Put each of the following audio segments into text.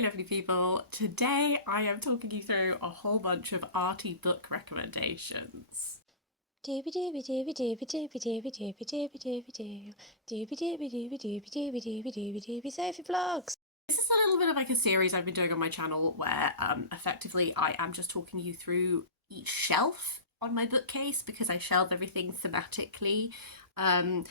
lovely people. Today I am talking you through a whole bunch of Arty book recommendations. Sophie vlogs. This is a little bit of like a series I've been doing on my channel where effectively I am just talking you through each shelf on my bookcase because I shelve everything thematically. And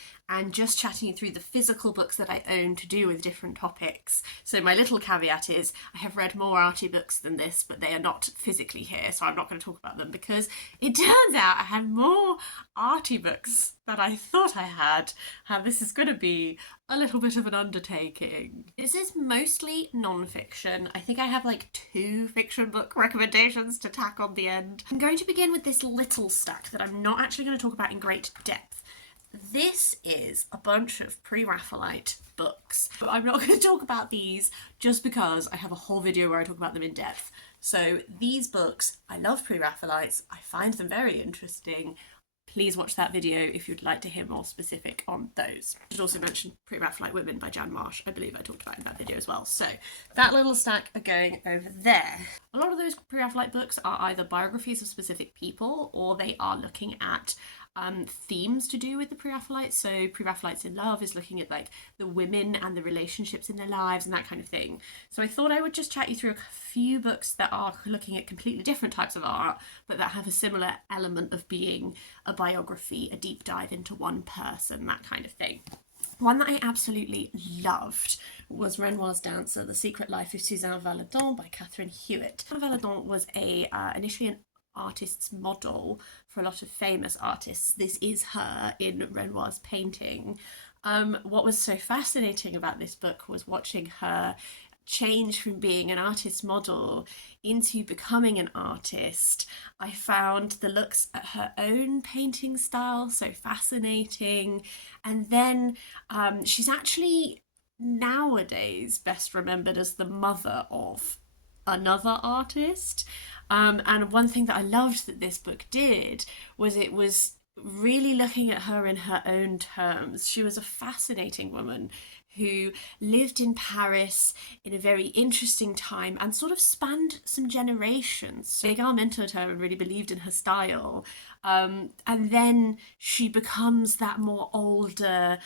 just chatting you through the physical books that I own to do with different topics. So my little caveat is I have read more Arty books than this, but they are not physically here, so I'm not going to talk about them because it turns out I had more Arty books than I thought I had, and this is going to be a little bit of an undertaking. This is mostly non-fiction. I think I have like 2 fiction book recommendations to tack on the end. I'm going to begin with this little stack that I'm not actually going to talk about in great depth. This is a bunch of Pre-Raphaelite books. I'm not going to talk about these just because I have a whole video where I talk about them in depth. So these books, I love Pre-Raphaelites. I find them very interesting. Please watch that video if you'd like to hear more specific on those. I should also mention Pre-Raphaelite Women by Jan Marsh. I believe I talked about in that video as well. So that little stack are going over there. A lot of those Pre-Raphaelite books are either biographies of specific people or they are looking at themes to do with the Pre-Raphaelites. So Pre-Raphaelites in Love is looking at like the women and the relationships in their lives and that kind of thing. So I thought I would just chat you through a few books that are looking at completely different types of art, but that have a similar element of being a biography, a deep dive into one person, that kind of thing. One that I absolutely loved was Renoir's Dancer, The Secret Life of Suzanne Valadon by Catherine Hewitt. Valadon was initially an artist's model for a lot of famous artists. This is her in Renoir's painting. What was so fascinating about this book was watching her change from being an artist model into becoming an artist. I found the looks at her own painting style so fascinating. And then she's actually nowadays best remembered as the mother of another artist. And one thing that I loved that this book did was it was really looking at her in her own terms. She was a fascinating woman who lived in Paris in a very interesting time and sort of spanned some generations. Chagall mentored her and really believed in her style. And then she becomes that more older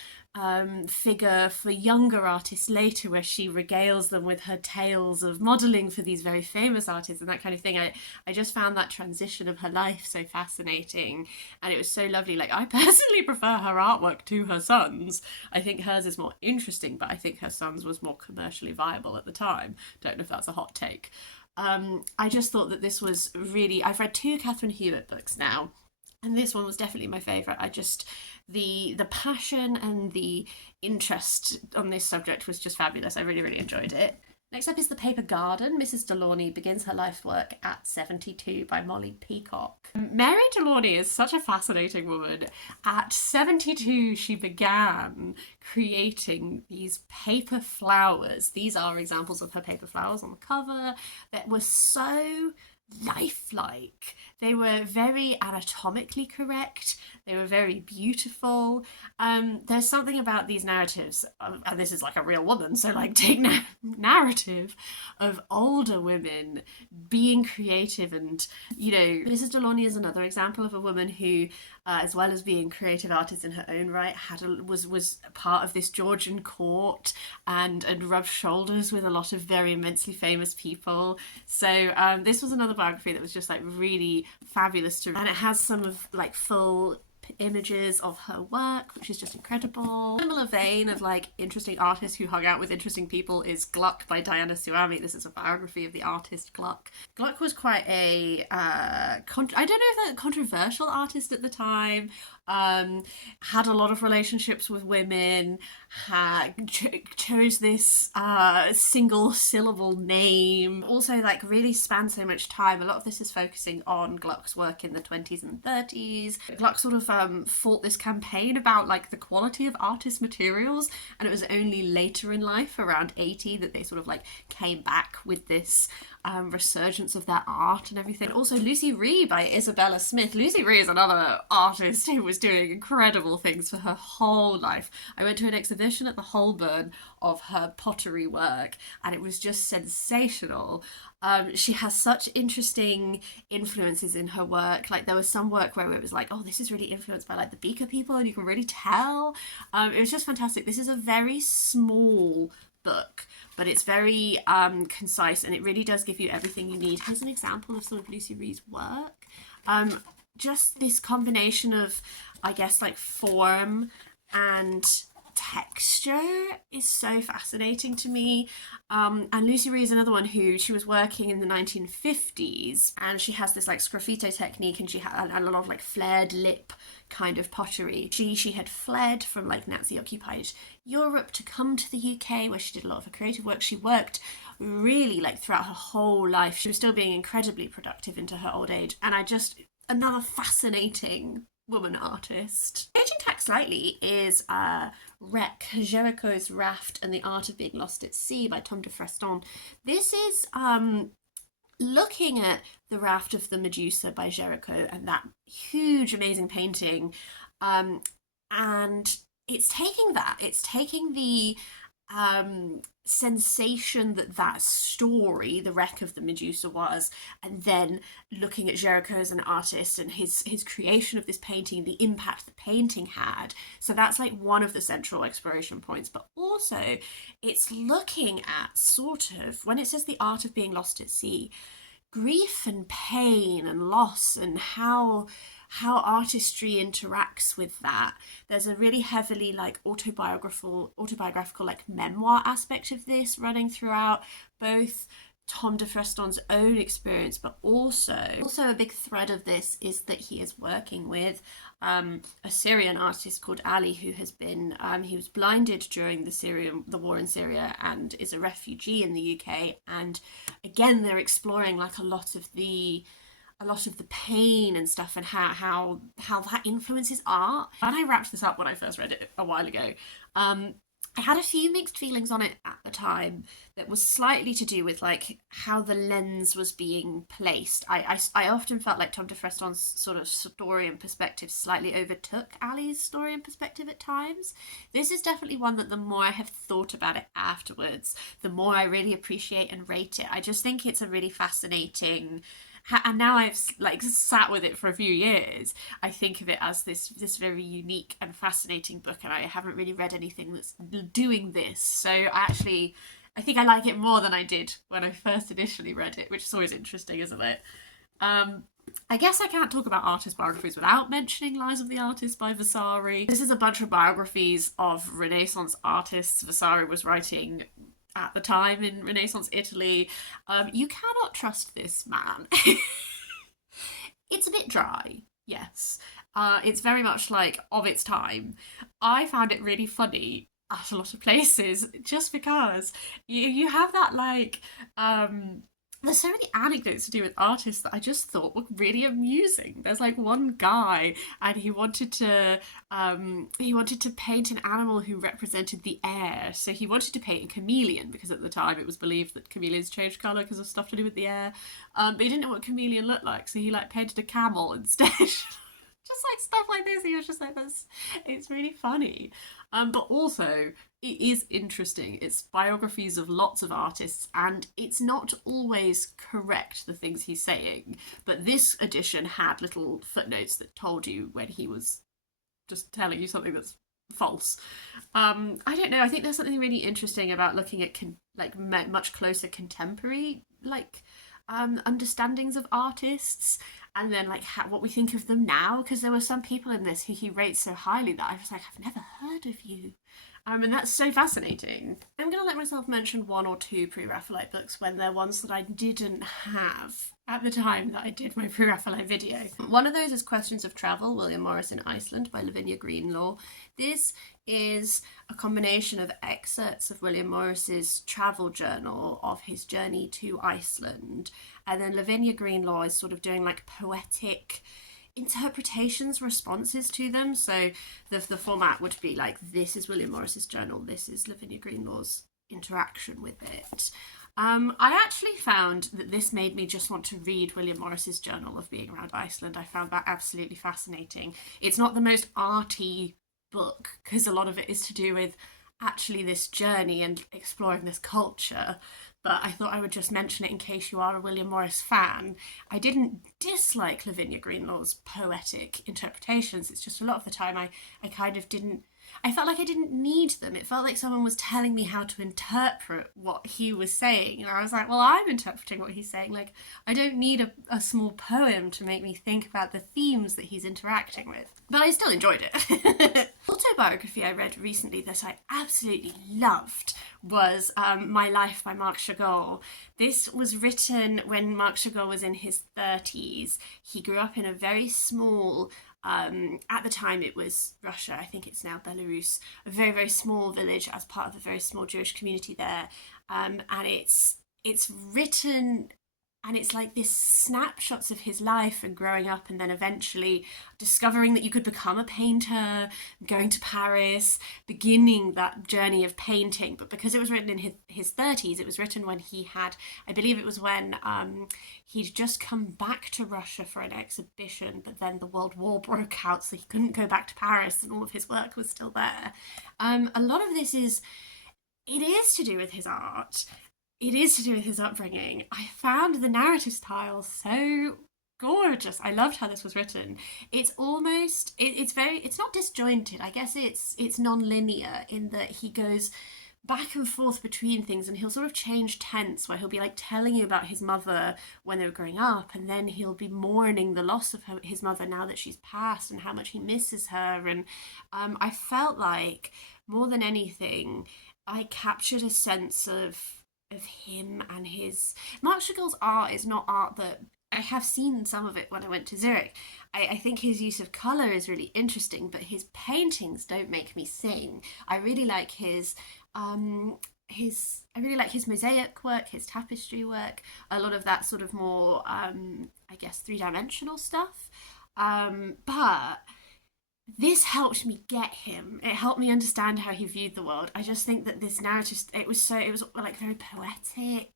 figure for younger artists later, where she regales them with her tales of modelling for these very famous artists and that kind of thing. I just found that transition of her life so fascinating, and it was so lovely. Like, I personally prefer her artwork to her son's. I think hers is more interesting, but I think her son's was more commercially viable at the time. Don't know if that's a hot take. I just thought that this was really... I've read 2 Catherine Hewitt books now, and this one was definitely my favourite. The passion and the interest on this subject was just fabulous. I really, really enjoyed it. Next up is The Paper Garden. Mrs. Delaunay begins her life work at 72 by Molly Peacock. Mary Delaunay is such a fascinating woman. At 72, she began creating these paper flowers. These are examples of her paper flowers on the cover that were so lifelike. They were very anatomically correct. They were very beautiful. There's something about these narratives, and this is like a real woman, so like take narrative of older women being creative. And you know, Mrs. Delaunay is another example of a woman who, as well as being creative artist in her own right, was a part of this Georgian court and rubbed shoulders with a lot of very immensely famous people. So this was another biography that was just like really fabulous to read, and it has some of like full images of her work, which is just incredible. Similar vein of like interesting artists who hung out with interesting people is Gluck by Diana Souhami. This is a biography of the artist Gluck. Gluck was quite a I don't know if a controversial artist at the time. Had a lot of relationships with women, chose this single syllable name, also like really spanned so much time. A lot of this is focusing on Gluck's work in the 20s and 30s. Gluck sort of fought this campaign about like the quality of artist materials, and it was only later in life, around 80, that they sort of like came back with this resurgence of their art and everything. Also Lucie by Isabella Smith. Lucie is another artist who was was doing incredible things for her whole life. I went to an exhibition at the Holborn of her pottery work, and it was just sensational. She has such interesting influences in her work. Like, there was some work where it was like, oh, this is really influenced by like the Beaker people, and you can really tell. It was just fantastic. This is a very small book, but it's very concise, and it really does give you everything you need. Here's an example of some of Lucie Ree's work. Just this combination of, I guess, like form and texture is so fascinating to me. And Lucie Ree is another one who, she was working in the 1950s, and she has this like sgraffito technique, and she had a lot of like flared lip kind of pottery. She had fled from like Nazi occupied Europe to come to the UK, where she did a lot of her creative work. She worked really like throughout her whole life. She was still being incredibly productive into her old age, and another fascinating woman artist. Changing tack slightly is Gericault's Raft and the Art of Being Lost at Sea by Tom de Freston. This is looking at the Raft of the Medusa by Gericault, and that huge amazing painting, and it's taking the sensation that story, the wreck of the Medusa, was, and then looking at Gericault as an artist and his creation of this painting, the impact the painting had. So that's like one of the central exploration points, but also it's looking at sort of, when it says the art of being lost at sea, grief and pain and loss, and how artistry interacts with that. There's a really heavily like autobiographical like memoir aspect of this running throughout both Tom de Freston's own experience, but also a big thread of this is that he is working with a Syrian artist called Ali, who has been he was blinded during the war in Syria, and is a refugee in the UK. And again, they're exploring like a lot of the pain and stuff, and how that influences art. And I wrapped this up when I first read it a while ago. I had a few mixed feelings on it at the time that was slightly to do with like how the lens was being placed. I often felt like Tom de Freston's sort of story and perspective slightly overtook Ali's story and perspective at times. This is definitely one that the more I have thought about it afterwards, the more I really appreciate and rate it. I just think it's a really fascinating, and now I've like sat with it for a few years, I think of it as this very unique and fascinating book, and I haven't really read anything that's doing this. So I think I like it more than I did when I first initially read it, which is always interesting, isn't it? I guess I can't talk about artist biographies without mentioning Lives of the Artist by Vasari. This is a bunch of biographies of Renaissance artists Vasari was writing at the time in Renaissance Italy. You cannot trust this man. It's a bit dry, yes. It's very much like of its time. I found it really funny at a lot of places, just because you have that like there's so many anecdotes to do with artists that I just thought were really amusing. There's like one guy, and he wanted to paint an animal who represented the air. So he wanted to paint a chameleon, because at the time it was believed that chameleons changed colour because of stuff to do with the air. But he didn't know what a chameleon looked like, so he like painted a camel instead. Just like stuff like this, he was just like, this, it's really funny. But also, it is interesting. It's biographies of lots of artists, and it's not always correct, the things he's saying. But this edition had little footnotes that told you when he was just telling you something that's false. I don't know, I think there's something really interesting about looking at much closer contemporary understandings of artists, and then like what we think of them now, because there were some people in this who he rates so highly that I was like, I've never heard of you. And that's so fascinating. I'm going to let myself mention one or two Pre-Raphaelite books when they're ones that I didn't have at the time that I did my Pre-Raphaelite video. One of those is Questions of Travel, William Morris in Iceland by Lavinia Greenlaw. This is a combination of excerpts of William Morris's travel journal of his journey to Iceland, and then Lavinia Greenlaw is sort of doing like poetic interpretations, responses to them. So the format would be like, this is William Morris's journal, this is Lavinia Greenlaw's interaction with it. I actually found that this made me just want to read William Morris's Journal of Being Around Iceland. I found that absolutely fascinating. It's not the most arty book because a lot of it is to do with actually this journey and exploring this culture. But I thought I would just mention it in case you are a William Morris fan. I didn't dislike Lavinia Greenlaw's poetic interpretations. It's just a lot of the time I kind of didn't. I felt like I didn't need them. It felt like someone was telling me how to interpret what he was saying. And I was like, well, I'm interpreting what he's saying. Like, I don't need a small poem to make me think about the themes that he's interacting with. But I still enjoyed it. Autobiography I read recently that I absolutely loved was My Life by Marc Chagall. This was written when Marc Chagall was in his 30s. He grew up in a very small at the time it was Russia, I think it's now Belarus, a very, very small village as part of a very small Jewish community there. And it's written and it's like this snapshots of his life and growing up and then eventually discovering that you could become a painter, going to Paris, beginning that journey of painting. But because it was written in his 30s, it was written when he had, I believe it was when he'd just come back to Russia for an exhibition, but then the World War broke out, so he couldn't go back to Paris and all of his work was still there. A lot of this is to do with his art. It is to do with his upbringing. I found the narrative style so gorgeous. I loved how this was written. It's almost, it's not disjointed. I guess it's non-linear in that he goes back and forth between things and he'll sort of change tense where he'll be like telling you about his mother when they were growing up and then he'll be mourning the loss of his mother now that she's passed and how much he misses her. And I felt like more than anything, I captured a sense of him and his. Marc Chagall's art is not art that I have seen some of it when I went to Zurich. I think his use of colour is really interesting, but his paintings don't make me sing. I really like his mosaic work, his tapestry work, a lot of that sort of more I guess three-dimensional stuff. But this helped me get him. It helped me understand how he viewed the world. I just think that this narrative, it was like very poetic,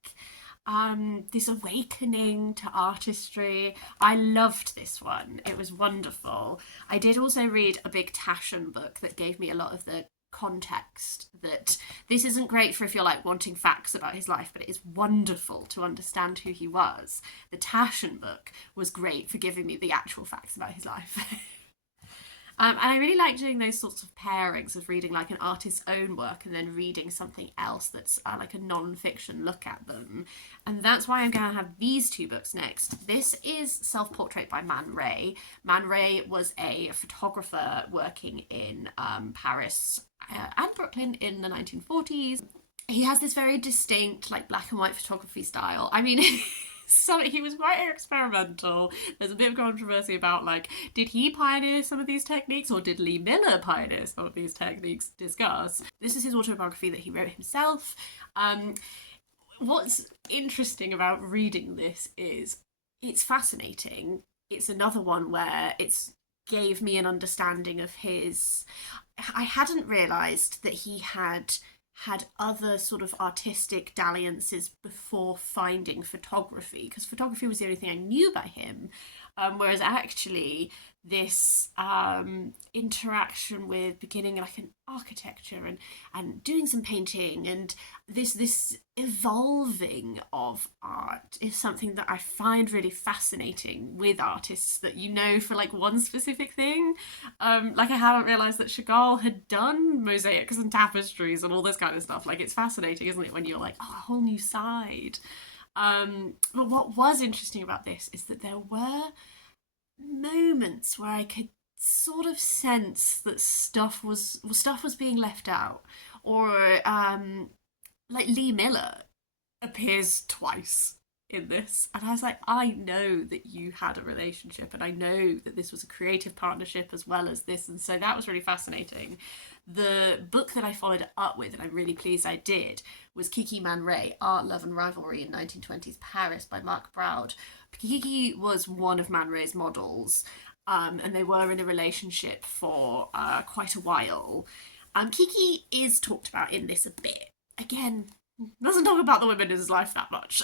this awakening to artistry. I loved this one. It was wonderful. I did also read a big Taschen book that gave me a lot of the context that this isn't great for if you're like wanting facts about his life, but it is wonderful to understand who he was. The Taschen book was great for giving me the actual facts about his life. And I really like doing those sorts of pairings of reading like an artist's own work and then reading something else that's like a non-fiction look at them. And that's why I'm going to have these two books next. This is Self-Portrait by Man Ray. Man Ray was a photographer working in Paris and Brooklyn in the 1940s. He has this very distinct like black and white photography style. I mean... So he was quite experimental. There's a bit of controversy about like, did he pioneer some of these techniques or did Lee Miller pioneer some of these techniques? Discuss. This is his autobiography that he wrote himself. What's interesting about reading this is it's fascinating. It's another one where it's gave me an understanding of his... I hadn't realised that he had other sort of artistic dalliances before finding photography, because photography was the only thing I knew about him, whereas actually this interaction with beginning like an architecture and doing some painting and this evolving of art is something that I find really fascinating with artists that you know for like one specific thing. Like I haven't realised that Chagall had done mosaics and tapestries and all this kind of stuff. Like it's fascinating, isn't it, when you're like, oh, a whole new side. But what was interesting about this is that there were moments where I could sort of sense that stuff was being left out, or like Lee Miller appears twice in this, and I was like, I know that you had a relationship, and I know that this was a creative partnership as well as this, and so that was really fascinating. The book that I followed it up with, and I'm really pleased I did, was Kiki Man Ray, Art, Love and Rivalry in 1920s Paris by Marc Braude. Kiki was one of Man Ray's models, and they were in a relationship for quite a while. Kiki is talked about in this a bit. Again, doesn't talk about the women in his life that much.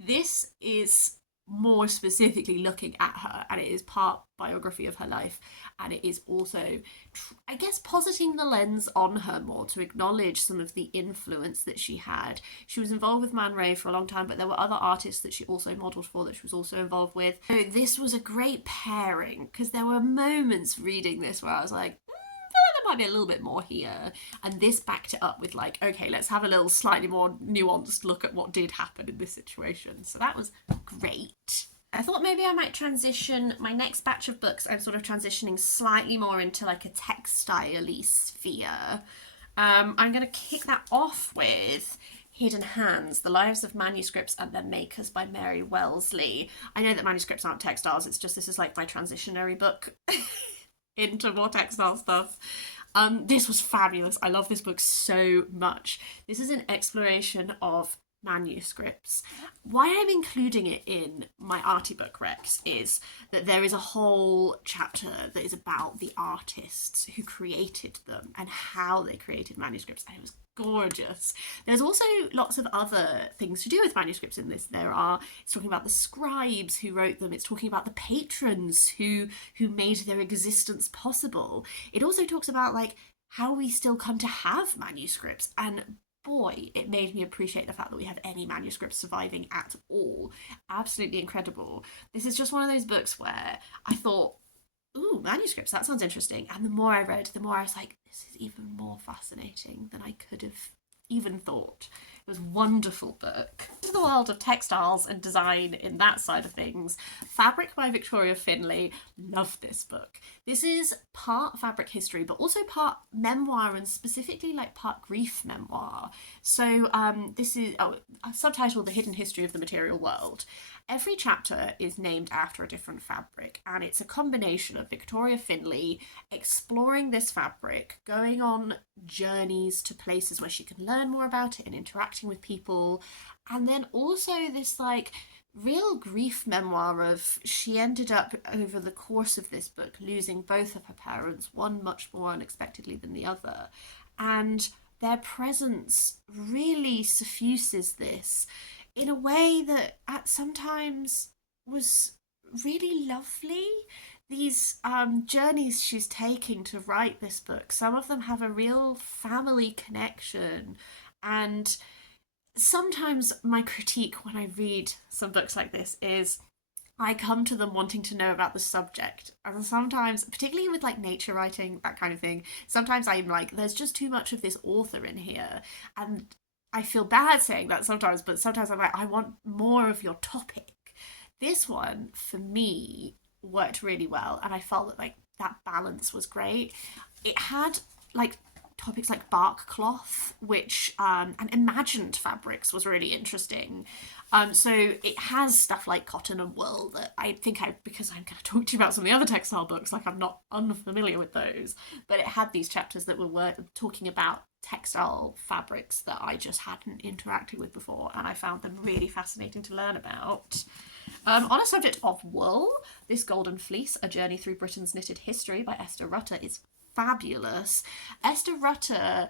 This is more specifically looking at her, and it is part biography of her life, and it is also, I guess, positing the lens on her more to acknowledge some of the influence that she had. She was involved with Man Ray for a long time, but there were other artists that she also modelled for that she was also involved with. So this was a great pairing, because there were moments reading this where I was like, there might be a little bit more here, and this backed it up with like, okay, let's have a little slightly more nuanced look at what did happen in this situation. So that was great. I thought maybe I might transition my next batch of books. I'm sort of transitioning slightly more into like a textile-y sphere. I'm going to kick that off with Hidden Hands, The Lives of Manuscripts and Their Makers by Mary Wellesley. I know that manuscripts aren't textiles, it's just this is like my transitionary book into more textile stuff. This was fabulous. I love this book so much. This is an exploration of manuscripts. Why I'm including it in my Arty book Rex is that there is a whole chapter that is about the artists who created them and how they created manuscripts, and it was gorgeous. There's also lots of other things to do with manuscripts in this. It's talking about the scribes who wrote them, it's talking about the patrons who made their existence possible. It also talks about like how we still come to have manuscripts, and boy, it made me appreciate the fact that we have any manuscripts surviving at all. Absolutely incredible. This is just one of those books where I thought, ooh, manuscripts, that sounds interesting. And the more I read, the more I was like, this is even more fascinating than I could have even thought. It was a wonderful book. To the world of textiles and design in that side of things, Fabric by Victoria Finlay. Love this book. This is part fabric history, but also part memoir, and specifically like part grief memoir. So this is subtitled The Hidden History of the Material World. Every chapter is named after a different fabric, and it's a combination of Victoria Finlay exploring this fabric, going on journeys to places where she can learn more about it and interacting with people, and then also this like real grief memoir of she ended up over the course of this book losing both of her parents, one much more unexpectedly than the other, and their presence really suffuses this in a way that at sometimes was really lovely. These journeys she's taking to write this book, some of them have a real family connection, and sometimes my critique when I read some books like this is I come to them wanting to know about the subject, and sometimes, particularly with like nature writing, that kind of thing, sometimes I'm like, there's just too much of this author in here, and I feel bad saying that sometimes, but sometimes I'm like, I want more of your topic. This one, for me, worked really well, and I felt that like that balance was great. It had like topics like bark cloth, which and imagined fabrics was really interesting. So it has stuff like cotton and wool that I think because I'm going to talk to you about some of the other textile books, like I'm not unfamiliar with those, but it had these chapters that were talking about textile fabrics that I just hadn't interacted with before, and I found them really fascinating to learn about. On a subject of wool, this Golden Fleece, A Journey Through Britain's Knitted History by Esther Rutter is fabulous. Esther Rutter,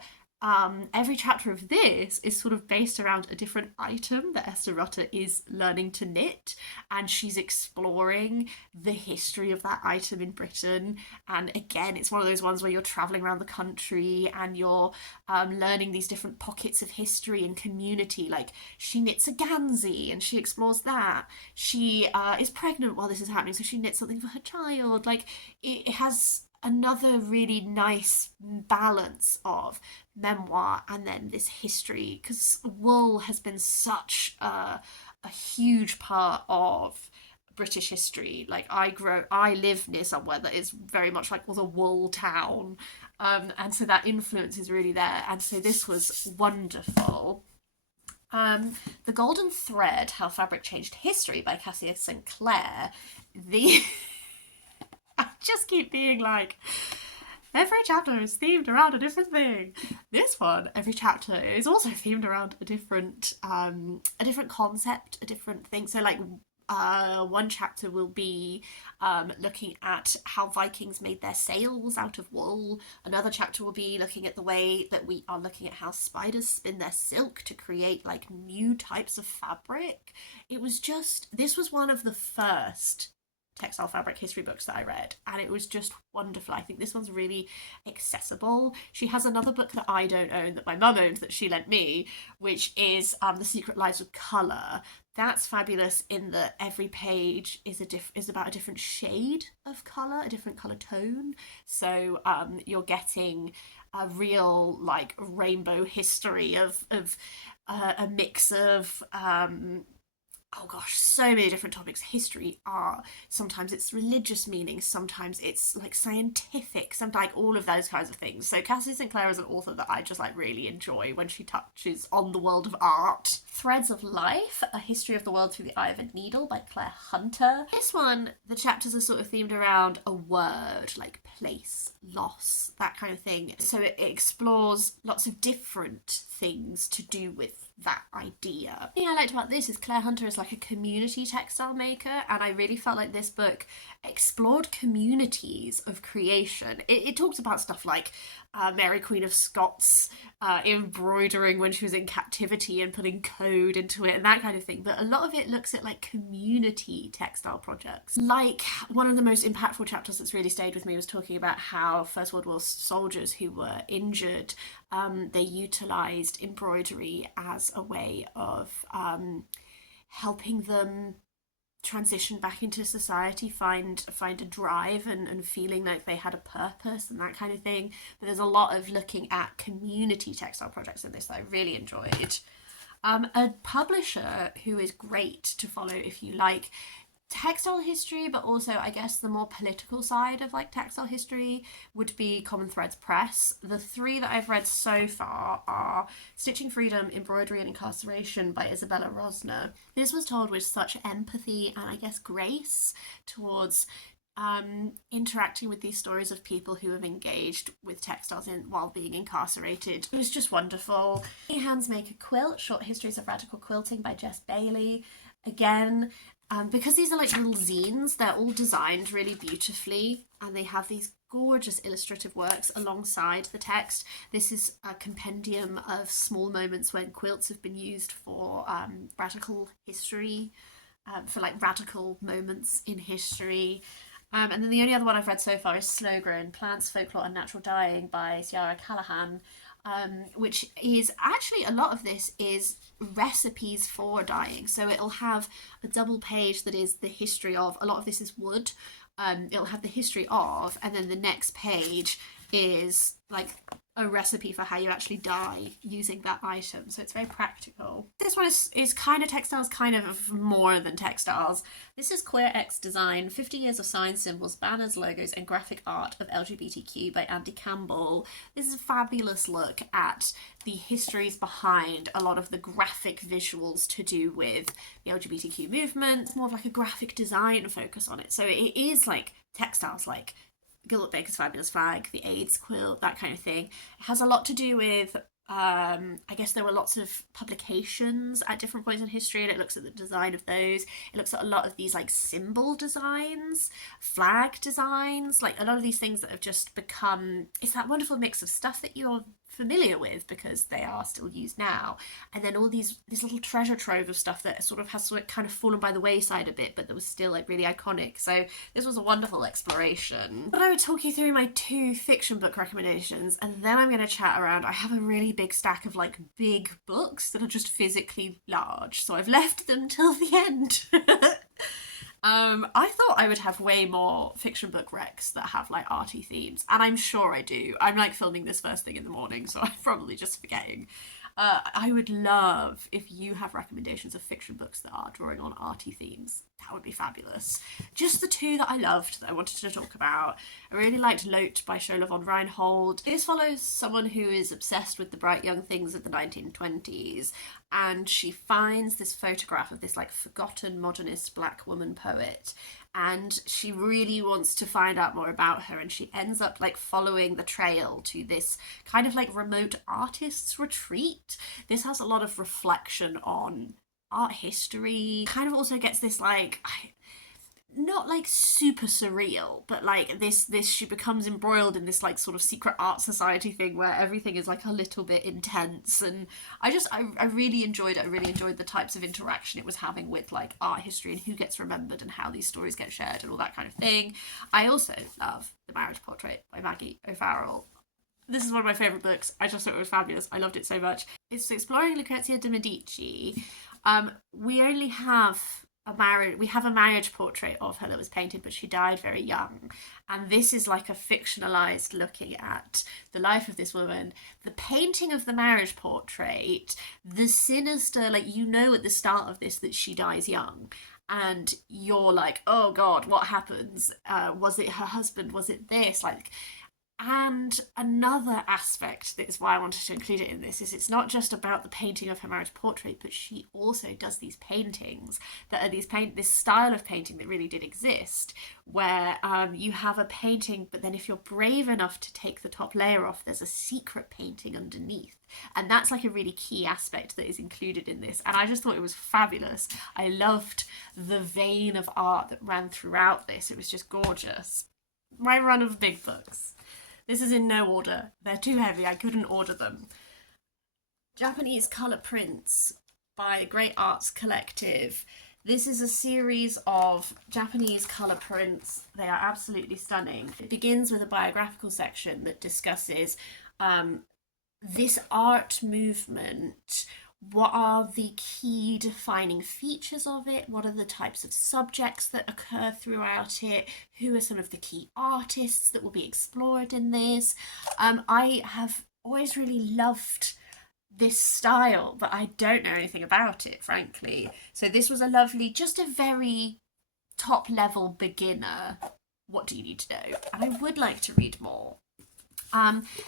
every chapter of this is sort of based around a different item that Esther Rutter is learning to knit, and she's exploring the history of that item in Britain. And again, it's one of those ones where you're traveling around the country and you're learning these different pockets of history and community. Like she knits a Gansey and she explores that. She is pregnant while this is happening, so she knits something for her child. Like it has another really nice balance of memoir and then this history, because wool has been such a huge part of British history. Like I live near somewhere that is very much like was a wool town, and so that influence is really there, and so this was wonderful. The Golden Thread, How Fabric Changed History by Cassia Sinclair. I just keep being like, every chapter is themed around a different thing. This one, every chapter is also themed around a different concept, a different thing. So like One chapter will be looking at how Vikings made their sails out of wool. Another chapter will be looking at the way that we are looking at how spiders spin their silk to create like new types of fabric. This was one of the first textile fabric history books that I read, and it was just wonderful. I think this one's really accessible. She has another book that I don't own that my mum owns that she lent me, which is The Secret Lives of Colour. That's fabulous in that every page is about a different shade of colour, a different colour tone. So you're getting a real like rainbow history of a mix of oh gosh, so many different topics. History, art, sometimes it's religious meaning, sometimes it's like scientific, sometimes like all of those kinds of things. So Cassie Sinclair is an author that I just like really enjoy when she touches on the world of art. Threads of Life, A History of the World Through the Eye of a Needle by Claire Hunter. This one, the chapters are sort of themed around a word, like place, loss, that kind of thing. So it explores lots of different things to do with that idea. The thing I liked about this is Claire Hunter is like a community textile maker, and I really felt like this book explored communities of creation. It talks about stuff like Mary Queen of Scots embroidering when she was in captivity and putting code into it and that kind of thing, but a lot of it looks at like community textile projects. Like one of the most impactful chapters that's really stayed with me was talking about how First World War soldiers who were injured, they utilised embroidery as a way of helping them transition back into society, find a drive and feeling like they had a purpose and that kind of thing. But there's a lot of looking at community textile projects in this that I really enjoyed. A publisher who is great to follow if you like textile history, but also I guess the more political side of like textile history would be Common Threads Press. The three that I've read so far are Stitching Freedom, Embroidery and Incarceration by Isabella Rosner. This was told with such empathy and I guess grace towards interacting with these stories of people who have engaged with textiles while being incarcerated. It was just wonderful. Hands Make a Quilt, Short Histories of Radical Quilting by Jess Bailey. Again, because these are like little zines, they're all designed really beautifully and they have these gorgeous illustrative works alongside the text. This is a compendium of small moments when quilts have been used for radical history, for like radical moments in history. And then the only other one I've read so far is Slow Grown, Plants, Folklore and Natural Dyeing by Ciara Callahan, which is actually, a lot of this is recipes for dyeing. So it'll have a double page that is the history of, a lot of this is wood, it'll have the history of, and then the next page is like a recipe for how you actually dye using that item. So it's very practical. This one is kind of textiles, kind of more than textiles. This is Queer X Design, 50 Years of Signs, Symbols, Banners, Logos and Graphic Art of LGBTQ by Andy Campbell. This is a fabulous look at the histories behind a lot of the graphic visuals to do with the LGBTQ movement. It's more of like a graphic design focus on it. So it is like textiles, like Gilbert Baker's Fabulous Flag, the AIDS quilt, that kind of thing. It has a lot to do with, I guess there were lots of publications at different points in history, and it looks at the design of those. It looks at a lot of these like symbol designs, flag designs, like a lot of these things that have just become, it's that wonderful mix of stuff that you're familiar with because they are still used now, and then all this little treasure trove of stuff that has kind of fallen by the wayside a bit, but that was still like really iconic. So this was a wonderful exploration. But I would talk you through my 2 fiction book recommendations, and then I'm going to chat around. I have a really big stack of like big books that are just physically large, so I've left them till the end. I thought I would have way more fiction book recs that have like arty themes, and I'm sure I do. I'm like filming this first thing in the morning, so I'm probably just forgetting. I would love if you have recommendations of fiction books that are drawing on arty themes. That would be fabulous. Just the 2 that I loved that I wanted to talk about. I really liked Lote by Shola von Reinhold. This follows someone who is obsessed with the bright young things of the 1920s, and she finds this photograph of this like forgotten modernist black woman poet, and she really wants to find out more about her, and she ends up like following the trail to this kind of like remote artist's retreat. This has a lot of reflection on art history. Kind of also gets this like, not like super surreal, but like this she becomes embroiled in this like sort of secret art society thing where everything is like a little bit intense, and I really enjoyed it. I really enjoyed the types of interaction it was having with like art history and who gets remembered and how these stories get shared and all that kind of thing. I also love The Marriage Portrait by Maggie O'Farrell. This is one of my favourite books. I just thought it was fabulous. I loved it so much. It's exploring Lucrezia de Medici. We only have a marriage portrait of her that was painted, but she died very young, and this is like a fictionalized looking at the life of this woman. The painting of the marriage portrait, the sinister, like, you know at the start of this that she dies young, and you're like, oh god, what happens? Was it her husband? Was it this? Like, and another aspect that is why I wanted to include it in this is it's not just about the painting of her marriage portrait, but she also does these paintings that are this style of painting that really did exist, where you have a painting, but then if you're brave enough to take the top layer off, there's a secret painting underneath. And that's like a really key aspect that is included in this. And I just thought it was fabulous. I loved the vein of art that ran throughout this. It was just gorgeous. My run of big books. This is in no order. They're too heavy. I couldn't order them. Japanese Colour Prints by Great Arts Collective. This is a series of Japanese colour prints. They are absolutely stunning. It begins with a biographical section that discusses this art movement. What are the key defining features of it? What are the types of subjects that occur throughout it? Who are some of the key artists that will be explored in this? I have always really loved this style, but I don't know anything about it, frankly. So this was a lovely, just a very top level beginner. What do you need to know? And I would like to read more.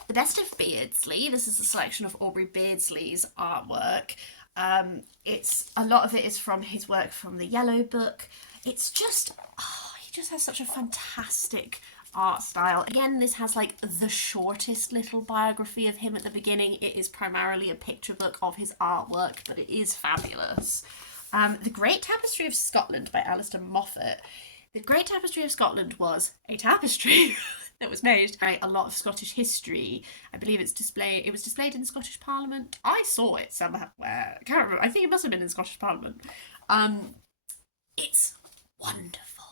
The Best of Beardsley. This is a selection of Aubrey Beardsley's artwork. It's a lot of it is from his work from the Yellow Book. It's just, he just has such a fantastic art style. Again, this has like the shortest little biography of him at the beginning. It is primarily a picture book of his artwork, but it is fabulous. The Great Tapestry of Scotland by Alistair Moffat. The Great Tapestry of Scotland was a tapestry that was made by a lot of Scottish history. I believe it was displayed in the Scottish Parliament. I saw it somewhere. I can't remember. I think it must have been in the Scottish Parliament. It's wonderful.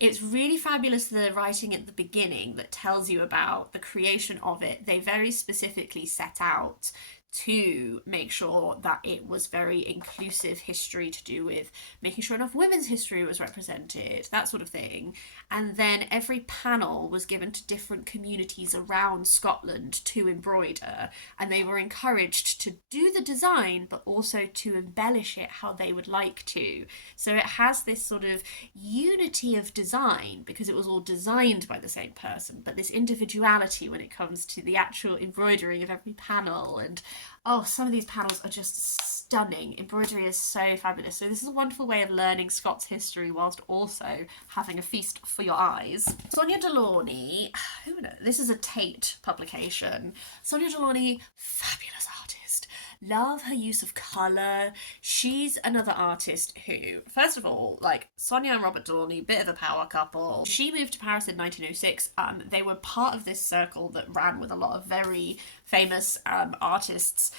It's really fabulous, the writing at the beginning that tells you about the creation of it. They very specifically set out to make sure that it was very inclusive history to do with making sure enough women's history was represented, that sort of thing. And then every panel was given to different communities around Scotland to embroider, and they were encouraged to do the design but also to embellish it how they would like to. So it has this sort of unity of design because it was all designed by the same person, but this individuality when it comes to the actual embroidering of every panel. And oh, some of these panels are just stunning. Embroidery is so fabulous. So this is a wonderful way of learning Scots history whilst also having a feast for your eyes. Sonia Delaunay, who knows? This is a Tate publication. Sonia Delaunay, fabulous artist. Love her use of colour. She's another artist who, first of all, like Sonia and Robert Delaunay, bit of a power couple. She moved to Paris in 1906. They were part of this circle that ran with a lot of very famous artists.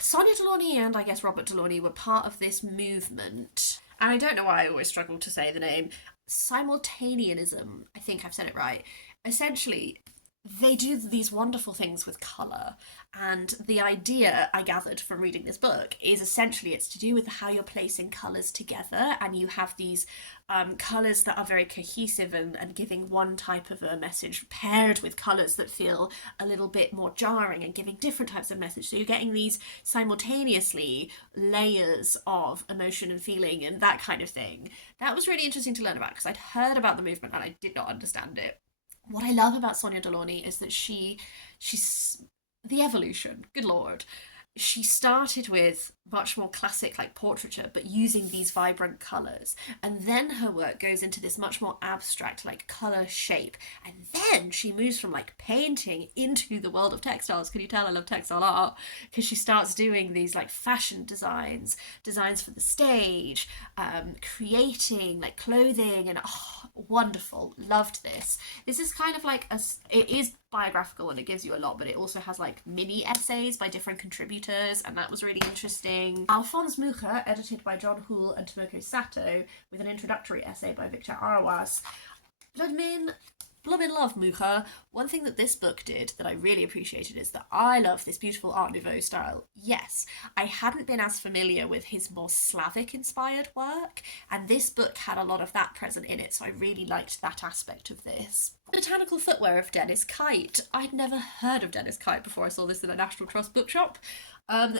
Sonia Delaunay and I guess Robert Delaunay were part of this movement. And I don't know why I always struggle to say the name. Simultaneanism, I think I've said it right. Essentially, they do these wonderful things with colour, and the idea I gathered from reading this book is essentially it's to do with how you're placing colours together, and you have these colours that are very cohesive and giving one type of a message paired with colours that feel a little bit more jarring and giving different types of message. So you're getting these simultaneously layers of emotion and feeling and that kind of thing. That was really interesting to learn about because I'd heard about the movement and I did not understand it. What I love about Sonia Delaunay is that she's the evolution, good lord. She started with much more classic like portraiture, but using these vibrant colours. And then her work goes into this much more abstract like colour shape. And then she moves from like painting into the world of textiles. Can you tell I love textile art? Because she starts doing these like fashion designs for the stage, creating like clothing, and wonderful. Loved this. This is kind of like it is biographical and it gives you a lot, but it also has like mini essays by different contributors, and that was really interesting. Alphonse Mucha, edited by John Houle and Tomoko Sato, with an introductory essay by Victor Arawas. Bloodmin love Mucha. One thing that this book did that I really appreciated is that I love this beautiful Art Nouveau style. Yes, I hadn't been as familiar with his more Slavic inspired work, and this book had a lot of that present in it, so I really liked that aspect of this. Botanical footwear of Dennis Kite. I'd never heard of Dennis Kite before I saw this in a National Trust bookshop.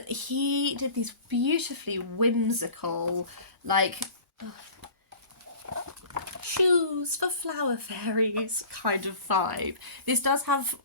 He did these beautifully whimsical, like, shoes for flower fairies kind of vibe. This does have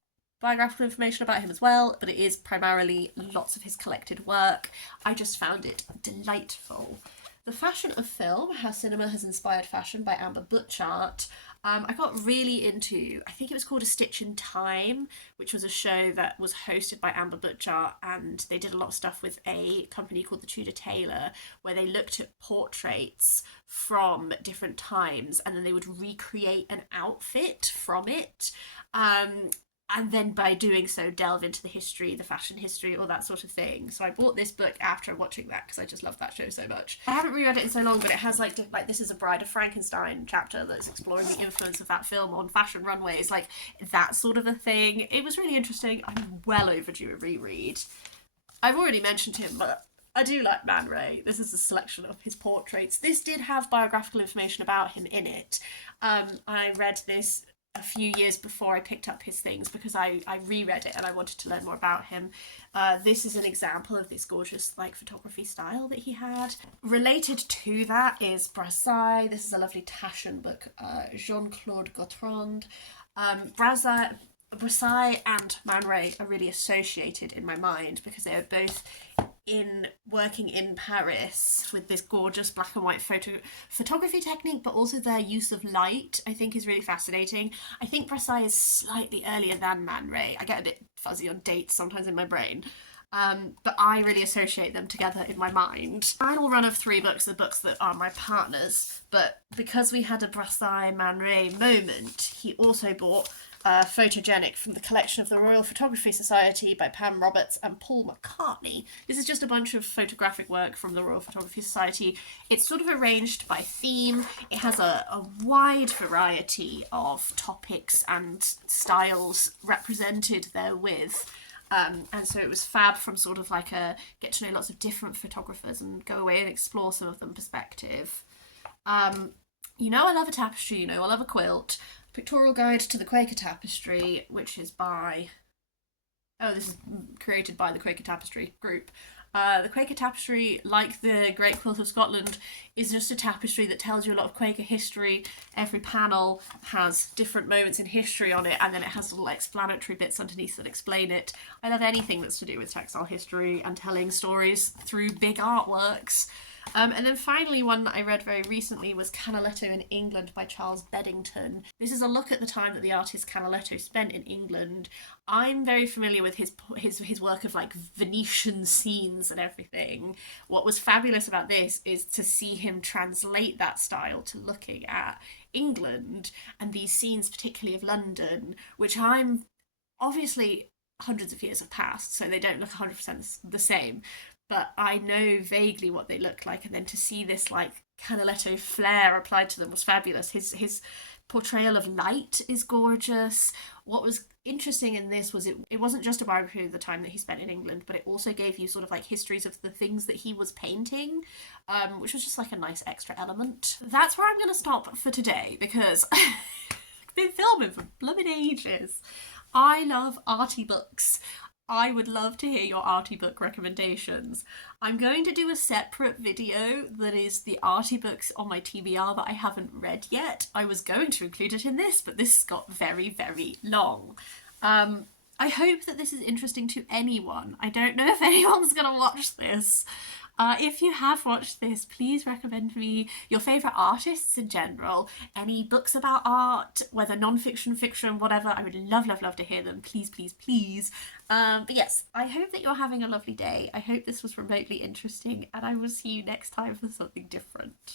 biographical information about him as well, but it is primarily lots of his collected work. I just found it delightful. The Fashion of Film, How Cinema Has Inspired Fashion by Amber Butchart. I got really into, I think it was called A Stitch in Time, which was a show that was hosted by Amber Butchart, and they did a lot of stuff with a company called the Tudor Tailor, where they looked at portraits from different times and then they would recreate an outfit from it. And then by doing so delve into the history, the fashion history, all that sort of thing. So I bought this book after watching that because I just love that show so much. I haven't reread it in so long, but it has like This is a Bride of Frankenstein chapter that's exploring the influence of that film on fashion runways, like that sort of a thing. It was really interesting. I'm well overdue a reread. I've already mentioned him, but I do like Man Ray. This is a selection of his portraits. This did have biographical information about him in it. I read this a few years before I picked up his things because I reread it and I wanted to learn more about him. This is an example of this gorgeous like photography style that he had. Related to that is Brassailles. This is a lovely Taschen book, Jean-Claude Gautrand. Brassailles and Man Ray are really associated in my mind because they are both working in Paris with this gorgeous black and white photography technique, but also their use of light I think is really fascinating. I think Brassailles is slightly earlier than Man Ray. I get a bit fuzzy on dates sometimes in my brain. But I really associate them together in my mind. Final run of 3 books, the books that are my partners, but because we had a Brassailles Man Ray moment, he also bought Photogenic from the collection of the Royal Photography Society by Pam Roberts and Paul McCartney. This is just a bunch of photographic work from the Royal Photography Society. It's sort of arranged by theme. It has a wide variety of topics and styles represented therewith. And so it was fab from sort of like a get to know lots of different photographers and go away and explore some of them perspective. You know I love a tapestry, you know I love a quilt. Pictorial Guide to the Quaker Tapestry, which is by... Oh, this is created by the Quaker Tapestry group. The Quaker Tapestry, like the Great Quilt of Scotland, is just a tapestry that tells you a lot of Quaker history. Every panel has different moments in history on it, and then it has little explanatory bits underneath that explain it. I love anything that's to do with textile history and telling stories through big artworks. And then finally, one that I read very recently was Canaletto in England by Charles Beddington. This is a look at the time that the artist Canaletto spent in England. I'm very familiar with his work of like Venetian scenes and everything. What was fabulous about this is to see him translate that style to looking at England and these scenes, particularly of London, which I'm obviously hundreds of years have passed, so they don't look 100% the same. But I know vaguely what they look like, and then to see this like Canaletto flair applied to them was fabulous. His portrayal of light is gorgeous. What was interesting in this was it wasn't just a biography of the time that he spent in England, but it also gave you sort of like histories of the things that he was painting, which was just like a nice extra element. That's where I'm going to stop for today because I've been filming for blooming ages. I love arty books. I would love to hear your arty book recommendations. I'm going to do a separate video that is the arty books on my TBR that I haven't read yet. I was going to include it in this, but this got very, very long. I hope that this is interesting to anyone. I don't know if anyone's going to watch this. If you have watched this, please recommend me your favourite artists in general, any books about art, whether non-fiction, fiction, whatever. I would love, love, love to hear them. Please, please, please. But yes, I hope that you're having a lovely day. I hope this was remotely interesting, and I will see you next time for something different.